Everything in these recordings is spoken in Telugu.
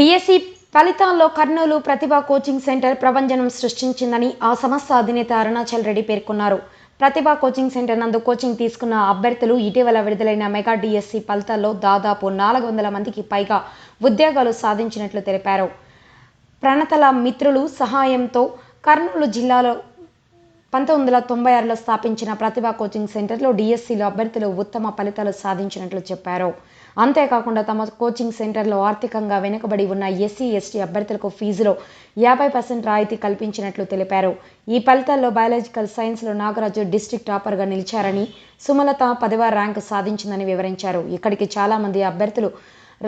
డిఎస్సి ఫలితాల్లో కర్నూలు ప్రతిభ కోచింగ్ సెంటర్ ప్రభంజనం సృష్టించిందని ఆ సంస్థ అధినేత అరుణాచల్ రెడ్డి పేర్కొన్నారు. ప్రతిభ కోచింగ్ సెంటర్ నందు కోచింగ్ తీసుకున్న అభ్యర్థులు ఇటీవల విడుదలైన మెగా డిఎస్సి ఫలితాల్లో దాదాపు నాలుగు వందల మందికి పైగా ఉద్యోగాలు సాధించినట్లు తెలిపారు. ప్రణతల మిత్రులు సహాయంతో కర్నూలు జిల్లాలో పంతొమ్మిది వందల తొంభై ఆరులో స్థాపించిన ప్రతిభ కోచింగ్ సెంటర్లో డిఎస్సిలో అభ్యర్థులు ఉత్తమ ఫలితాలు సాధించినట్లు చెప్పారు. అంతేకాకుండా తమ కోచింగ్ సెంటర్లో ఆర్థికంగా వెనుకబడి ఉన్న ఎస్సీ ఎస్టీ అభ్యర్థులకు ఫీజులో యాభై పర్సెంట్ రాయితీ కల్పించినట్లు తెలిపారు. ఈ ఫలితాల్లో బయాలజికల్ సైన్స్లో నాగరాజు డిస్టిక్ టాపర్గా నిలిచారని సుమలత పదవ ర్యాంకు సాధించిందని వివరించారు. ఇక్కడికి చాలామంది అభ్యర్థులు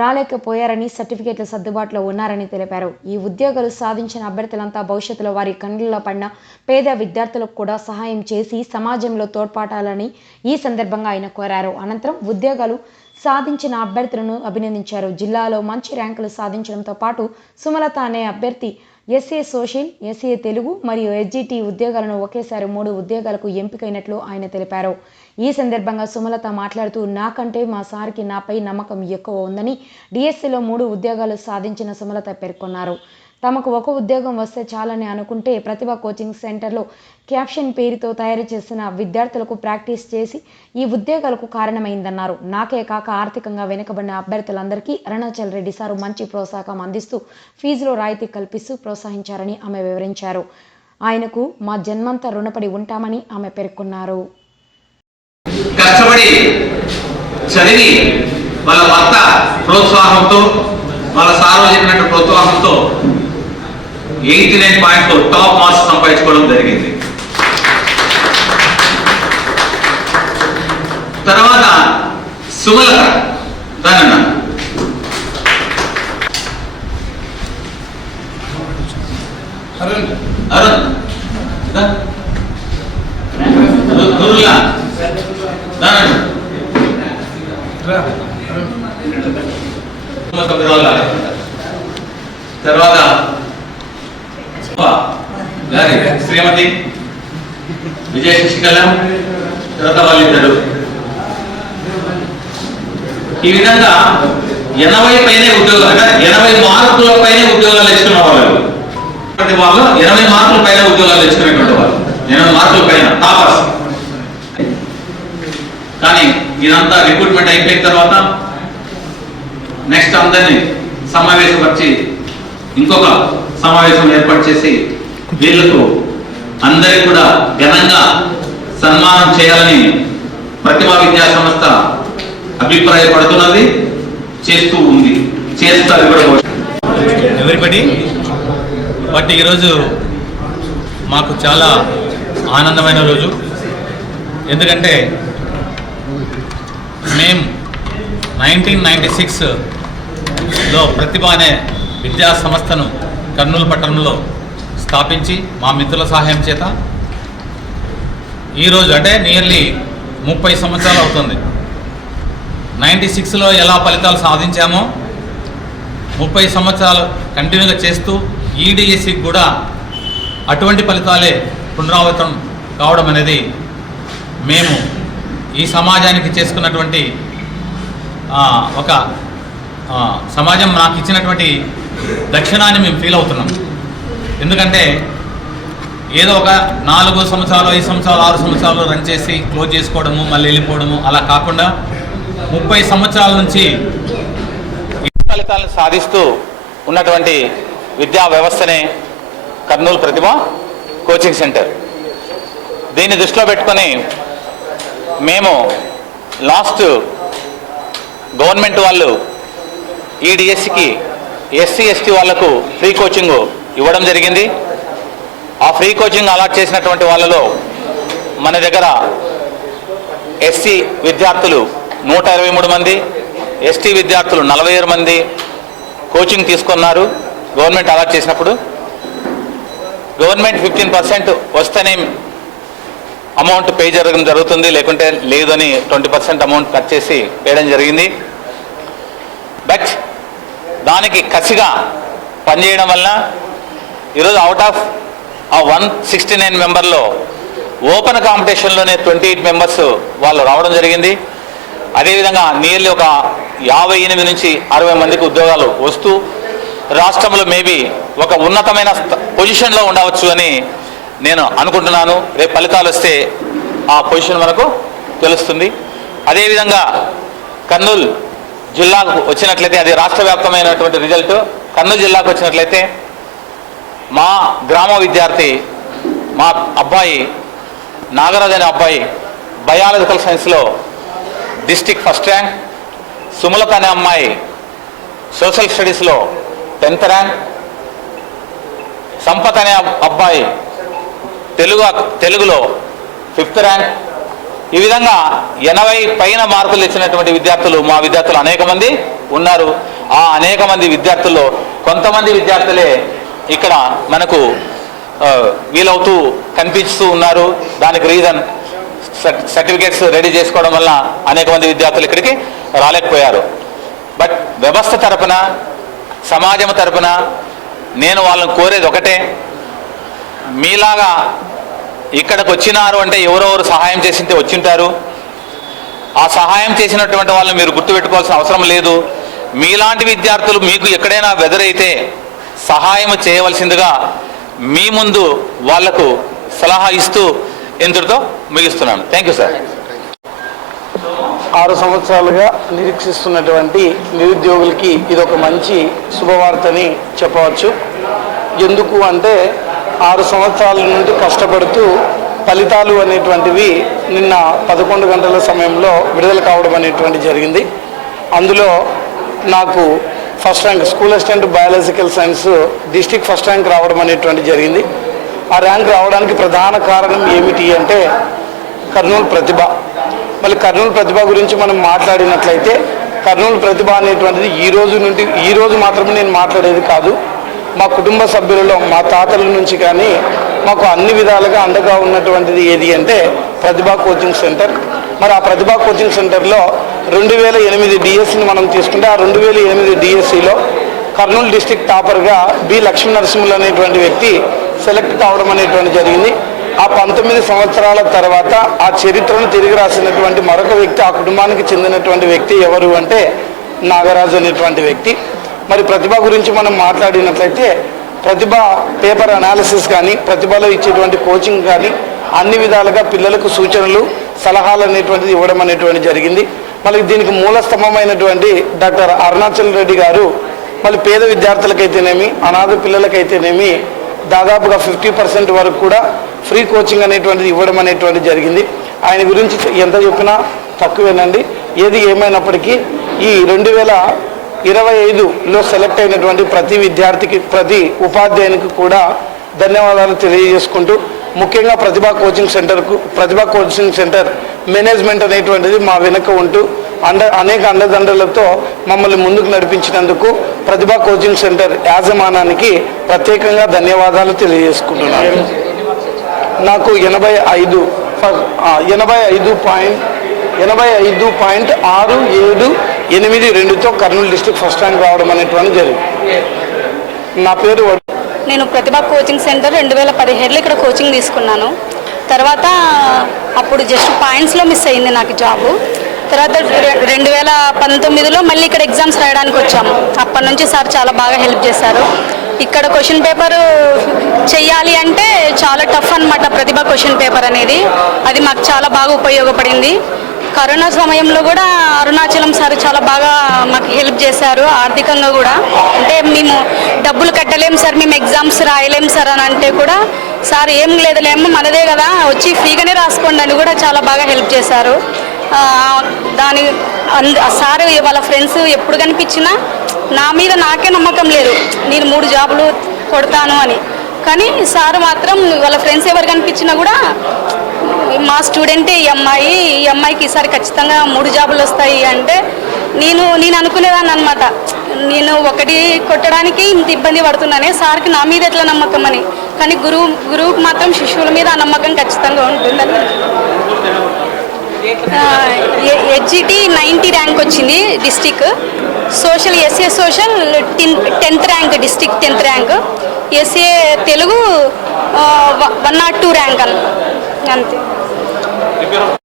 రాలేకపోయారని సర్టిఫికేట్లు సర్దుబాటులో ఉన్నారని తెలిపారు. ఈ ఉద్యోగాలు సాధించిన అభ్యర్థులంతా భవిష్యత్తులో వారి కండ్లలో పడిన పేద విద్యార్థులకు కూడా సహాయం చేసి సమాజంలో తోడ్పాటాలని ఈ సందర్భంగా ఆయన కోరారు. అనంతరం ఉద్యోగాలు సాధించిన అభ్యర్థులను అభినందించారు. జిల్లాలో మంచి ర్యాంకులు సాధించడంతో పాటు సుమలత అనే అభ్యర్థి ఎస్ఏ సోషల్ ఎస్ఏ తెలుగు మరియు ఎస్జిటి ఉద్యోగాలను ఒకేసారి మూడు ఉద్యోగాలకు ఎంపికైనట్లు ఆయన తెలిపారు. ఈ సందర్భంగా సుమలత మాట్లాడుతూ నాకంటే మా సార్కి నాపై నమ్మకం ఎక్కువ ఉందని డిఎస్సిలో మూడు ఉద్యోగాలు సాధించిన సుమలత పేర్కొన్నారు. తమకు ఒక ఉద్యోగం వస్తే చాలని అనుకుంటే ప్రతిభ కోచింగ్ సెంటర్లో క్యాప్షన్ పేరుతో తయారు చేసిన విద్యార్థులకు ప్రాక్టీస్ చేసి ఈ ఉద్యోగాలకు కారణమైందన్నారు. నాకే కాక ఆర్థికంగా వెనుకబడిన అభ్యర్థులందరికీ అరుణాచల్ రెడ్డి సారు మంచి ప్రోత్సాహం అందిస్తూ ఫీజులో రాయితీ కల్పిస్తూ ప్రోత్సహించారని ఆమె వివరించారు. ఆయనకు మా జన్మంతా రుణపడి ఉంటామని ఆమె పేర్కొన్నారు. కష్టపడి చదివి వాళ్ళ భర్త ప్రోత్సాహంతో వాళ్ళ సార్లు చెప్పినట్టు ప్రోత్సాహంతో eighty nine point top marks సంపాదించుకోవడం జరిగింది. తర్వాత సుమలత దానన్న అరుణ్. దానన్న తర్వాత గారి శ్రీమతి విజయ శశికళ తర్వాత వాళ్ళిద్దరు ఈ విధంగా ఎనభై పైనే ఉద్యోగాలు అంటే ఎనభై మార్కుల పైనే ఉద్యోగాలు తెచ్చుకున్న వాళ్ళు. ప్రతి వాళ్ళు ఎనభై మార్కుల పైన ఉద్యోగాలు తెచ్చుకునేటువంటి వాళ్ళు. ఎనభై మార్కుల పైన టాపర్స్. కానీ ఇదంతా రిక్రూట్మెంట్ అయిపోయిన తర్వాత నెక్స్ట్ అందరినీ సమావేశపరిచి ఇంకొక సమావేశం ఏర్పాటు చేసి వీళ్ళకు అందరికి కూడా ఘనంగా సన్మానం చేయాలని ప్రతిభా విద్యా సంస్థ అభిప్రాయపడుతున్నది చేస్తూ ఉంది. చేస్తారు కూడా. ఎవరిబడి? బట్ ఈరోజు మాకు చాలా ఆనందమైన రోజు. ఎందుకంటే మేము నైన్టీన్ నైంటీ సిక్స్లో ప్రతిభ అనే విద్యా సంస్థను కర్నూలు పట్టణంలో స్థాపించి మా మిత్రుల సహాయం చేత ఈరోజు అంటే నియర్లీ ముప్పై సంవత్సరాలు అవుతుంది. నైంటీ సిక్స్లో ఎలా ఫలితాలు సాధించామో ముప్పై సంవత్సరాలు కంటిన్యూగా చేస్తూ ఈడిఎస్సికి కూడా అటువంటి ఫలితాలే పునరావృతం కావడం అనేది మేము ఈ సమాజానికి చేసుకున్నటువంటి ఒక సమాజం నాకు ఇచ్చినటువంటి దక్షిణాన్ని మేము ఫీల్ అవుతున్నాం. ఎందుకంటే ఏదో ఒక నాలుగు సంవత్సరాలు ఐదు సంవత్సరాలు ఆరు సంవత్సరాలు రన్ చేసి క్లోజ్ చేసుకోవడము మళ్ళీ వెళ్ళిపోవడము అలా కాకుండా ముప్పై సంవత్సరాల నుంచి ఫలితాలను సాధిస్తూ ఉన్నటువంటి విద్యా వ్యవస్థనే కర్నూలు ప్రతిభ కోచింగ్ సెంటర్ దీన్ని దృష్టిలో పెట్టుకొని మేము లాస్ట్ గవర్నమెంట్ వాళ్ళు ఈడిఎస్సికి ఎస్సీ ఎస్టీ వాళ్ళకు ఫ్రీ కోచింగ్ ఇవ్వడం జరిగింది. ఆ ఫ్రీ కోచింగ్ అలాట్ చేసినటువంటి వాళ్ళలో మన దగ్గర ఎస్సీ విద్యార్థులు నూట ఇరవై మూడు మంది ఎస్టీ విద్యార్థులు నలభై ఏడు మంది కోచింగ్ తీసుకున్నారు గవర్నమెంట్ అలాట్ చేసినప్పుడు. గవర్నమెంట్ ఫిఫ్టీన్ పర్సెంట్ వస్తేనే అమౌంట్ పే జరగడం జరుగుతుంది లేకుంటే లేదని ట్వంటీ పర్సెంట్ అమౌంట్ కట్ చేసి వేయడం జరిగింది. బట్ దానికి కసిగా పనిచేయడం వల్ల ఈరోజు అవుట్ ఆఫ్ ఆ వన్ సిక్స్టీ నైన్ మెంబర్లో ఓపెన్ కాంపిటీషన్లోనే ట్వంటీ ఎయిట్ మెంబర్స్ వాళ్ళు రావడం జరిగింది. అదేవిధంగా నియర్లీ ఒక యాభై ఎనిమిది నుంచి అరవై మందికి ఉద్యోగాలు వస్తూ రాష్ట్రంలో మేబీ ఒక ఉన్నతమైన పొజిషన్లో ఉండవచ్చు అని నేను అనుకుంటున్నాను. రేపు ఫలితాలు వస్తే ఆ పొజిషన్ మనకు తెలుస్తుంది. అదేవిధంగా కర్నూలు జిల్లాకు వచ్చినట్లయితే అది రాష్ట్ర వ్యాప్తమైనటువంటి రిజల్ట్ కర్నూలు జిల్లాకు వచ్చినట్లయితే మా గ్రామ విద్యార్థి మా అబ్బాయి నాగరాజు అనే అబ్బాయి బయాలజికల్ సైన్స్లో డిస్టిక్ ఫస్ట్ ర్యాంక్ సుమలత అనే అమ్మాయి సోషల్ స్టడీస్లో టెన్త్ ర్యాంక్ సంపత్ అనే అబ్బాయి తెలుగు తెలుగులో ఫిఫ్త్ ర్యాంక్ ఈ విధంగా ఎనభై పైన మార్కులు ఇచ్చినటువంటి విద్యార్థులు మా విద్యార్థులు అనేక మంది ఉన్నారు. ఆ అనేక మంది విద్యార్థుల్లో కొంతమంది విద్యార్థులే ఇక్కడ మనకు వీలవుతూ కనిపిస్తూ ఉన్నారు. దానికి రీజన్ సర్టిఫికేట్స్ రెడీ చేసుకోవడం వల్ల అనేక మంది విద్యార్థులు ఇక్కడికి రాలేకపోయారు. బట్ వ్యవస్థ తరపున సమాజం తరపున నేను వాళ్ళని కోరేది ఒకటే మీలాగా ఇక్కడికి వచ్చినారు అంటే ఎవరెవరు సహాయం చేసింటే వచ్చింటారు? ఆ సహాయం చేసినటువంటి వాళ్ళని మీరు గుర్తుపెట్టుకోవాల్సిన అవసరం లేదు. మీలాంటి విద్యార్థులు మీకు ఎక్కడైనా వెదరైతే సహాయం చేయవలసిందిగా మీ ముందు వాళ్ళకు సలహా ఇస్తూ ఇంతటితో ముగిస్తున్నాను. థ్యాంక్ యూ సార్ ఆరు సంవత్సరాలుగా నిరీక్షిస్తున్నటువంటి నిరుద్యోగులకి ఇది ఒక మంచి శుభవార్తని చెప్పవచ్చు. ఎందుకు అంటే ఆరు సంవత్సరాల నుండి కష్టపడుతూ ఫలితాలు అనేటువంటివి నిన్న పదకొండు గంటల సమయంలో విడుదల కావడం అనేటువంటి జరిగింది. అందులో నాకు first rank school assistant biological science district first rank రావడం అనేటువంటి జరిగింది. ఆ ర్యాంక్ రావడానికి ప్రధాన కారణం ఏమిటి అంటే కర్నూలు ప్రతిభ. మళ్ళీ కర్నూలు ప్రతిభ గురించి మనం మాట్లాడినట్లయితే కర్నూలు ప్రతిభ అనేటువంటిది ఈ రోజు నుండి ఈ రోజు మాత్రమే నేను మాట్లాడేది కాదు. మా కుటుంబ సభ్యులలో మా తాతల నుంచి కానీ మాకు అన్ని విధాలుగా అండగా ఉన్నటువంటిది ఏది అంటే ప్రతిభా కోచింగ్ సెంటర్. మరి ఆ ప్రతిభా కోచింగ్ సెంటర్లో రెండు వేల ఎనిమిది డిఎస్సిని మనం తీసుకుంటే ఆ రెండు వేల ఎనిమిది డిఎస్సిలో కర్నూలు డిస్టిక్ టాపర్గా బి లక్ష్మీ నరసింహులు అనేటువంటి వ్యక్తి సెలెక్ట్ కావడం అనేటువంటి జరిగింది. ఆ పంతొమ్మిది సంవత్సరాల తర్వాత ఆ చరిత్రను తిరిగి రాసినటువంటి మరొక వ్యక్తి ఆ కుటుంబానికి చెందినటువంటి వ్యక్తి ఎవరు అంటే నాగరాజు అనేటువంటి వ్యక్తి. మరి ప్రతిభ గురించి మనం మాట్లాడినట్లయితే ప్రతిభ పేపర్ అనాలిసిస్ కానీ ప్రతిభలో ఇచ్చేటువంటి కోచింగ్ కానీ అన్ని విధాలుగా పిల్లలకు సూచనలు సలహాలు అనేటువంటిది ఇవ్వడం అనేటువంటి జరిగింది. మళ్ళీ దీనికి మూలస్తంభమైనటువంటి డాక్టర్ అరుణాచల్ రెడ్డి గారు మళ్ళీ పేద విద్యార్థులకైతేనేమి అనాథ పిల్లలకైతేనేమి దాదాపుగా ఫిఫ్టీ పర్సెంట్ వరకు కూడా ఫ్రీ కోచింగ్ అనేటువంటిది ఇవ్వడం అనేటువంటిది జరిగింది. ఆయన గురించి ఎంత చెప్పినా తక్కువేనండి. ఏది ఏమైనప్పటికీ ఈ రెండు వేల ఇరవై ఐదులో సెలెక్ట్ అయినటువంటి ప్రతి విద్యార్థికి ప్రతి ఉపాధ్యాయునికి కూడా ధన్యవాదాలు తెలియజేసుకుంటూ ముఖ్యంగా ప్రతిభా కోచింగ్ సెంటర్కు ప్రతిభా కోచింగ్ సెంటర్ మేనేజ్మెంట్ అనేటువంటిది మా వెనుక ఉంటూ అండ అనేక అండదండలతో మమ్మల్ని ముందుకు నడిపించినందుకు ప్రతిభా కోచింగ్ సెంటర్ యాజమానానికి ప్రత్యేకంగా ధన్యవాదాలు తెలియజేసుకుంటున్నాను. నాకు ఎనభై ఐదు ఎనభై ఐదు పాయింట్ ఎనభై ఐదు పాయింట్ ఆరు ఏడు ఎనిమిది రెండుతో కర్నూలు డిస్టిక్ ఫస్ట్ ర్యాంక్ రావడం అనేటువంటి జరిగింది. నా పేరు నేను ప్రతిభ కోచింగ్ సెంటర్ రెండు వేల పదిహేడులో ఇక్కడ కోచింగ్ తీసుకున్నాను. తర్వాత అప్పుడు జస్ట్ పాయింట్స్లో మిస్ అయింది నాకు జాబు. తర్వాత రె- రెండు వేల పంతొమ్మిదిలో మళ్ళీ ఇక్కడ ఎగ్జామ్స్ రాయడానికి వచ్చాము. అప్పటి నుంచి సార్ చాలా బాగా హెల్ప్ చేశారు. ఇక్కడ క్వశ్చన్ పేపర్ చెయ్యాలి అంటే చాలా టఫ్ అనమాట ప్రతిభ క్వశ్చన్ పేపర్ అనేది. అది మాకు చాలా బాగా ఉపయోగపడింది. కరోనా సమయంలో కూడా అరుణాచలం సార్ చాలా బాగా మాకు హెల్ప్ చేశారు ఆర్థికంగా కూడా. అంటే మేము డబ్బులు కట్టలేము సార్ మేము ఎగ్జామ్స్ రాయలేం సార్ అని అంటే కూడా సార్ ఏం లేదులేమో మనదే కదా వచ్చి ఫ్రీగానే రాసుకోండి అని కూడా చాలా బాగా హెల్ప్ చేశారు. దాని అంద సార్ వాళ్ళ ఫ్రెండ్స్ ఎప్పుడు కనిపించినా నా మీద నాకే నమ్మకం లేదు నేను మూడు జాబులు కొడతాను అని. కానీ సార్ మాత్రం వాళ్ళ ఫ్రెండ్స్ ఎవరు కనిపించినా కూడా మా స్టూడెంటే ఈ అమ్మాయి ఈ అమ్మాయికి ఈసారి ఖచ్చితంగా మూడు జాబులు వస్తాయి అంటే నేను నేను అనుకునేదాన్ని అనమాట నేను ఒకటి కొట్టడానికి ఇంత ఇబ్బంది పడుతున్నానే సార్కి నా మీద ఎట్లా నమ్మకం అని. కానీ గురువు గురువుకి మాత్రం శిష్యుల మీద ఆ నమ్మకం ఖచ్చితంగా ఉంటుందని హెచ్జిటి నైంటీ ర్యాంక్ వచ్చింది district. Social SA social ten tenth rank district tenth rank. SA Telugu one nought two rank అంతే. అని అంతే